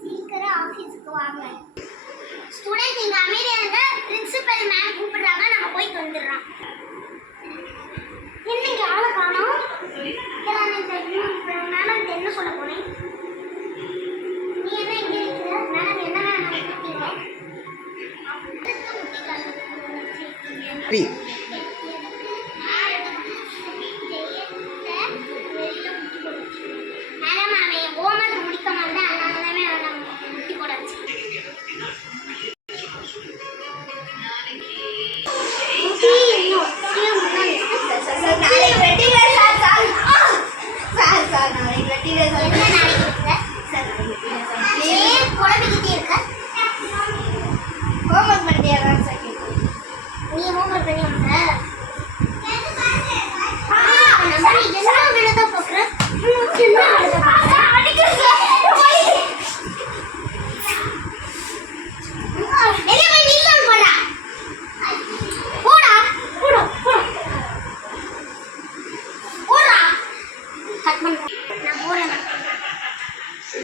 சீக்கிரம் ஆபீஸ்க்கு வாங்க. ஸ்டூடண்ட் இங்க அமைதியா இருங்க. பிரின்சிபல் மேம் கூப்பிடுறாங்க, நம்ம போய் வந்துறோம். என்னங்க ஆள காணோம்? மேம் என்ன சொல்ல போறேன்? நீ என்ன இங்க இருக்கிற? மேம் என்ன கூப்பிட்டீங்க?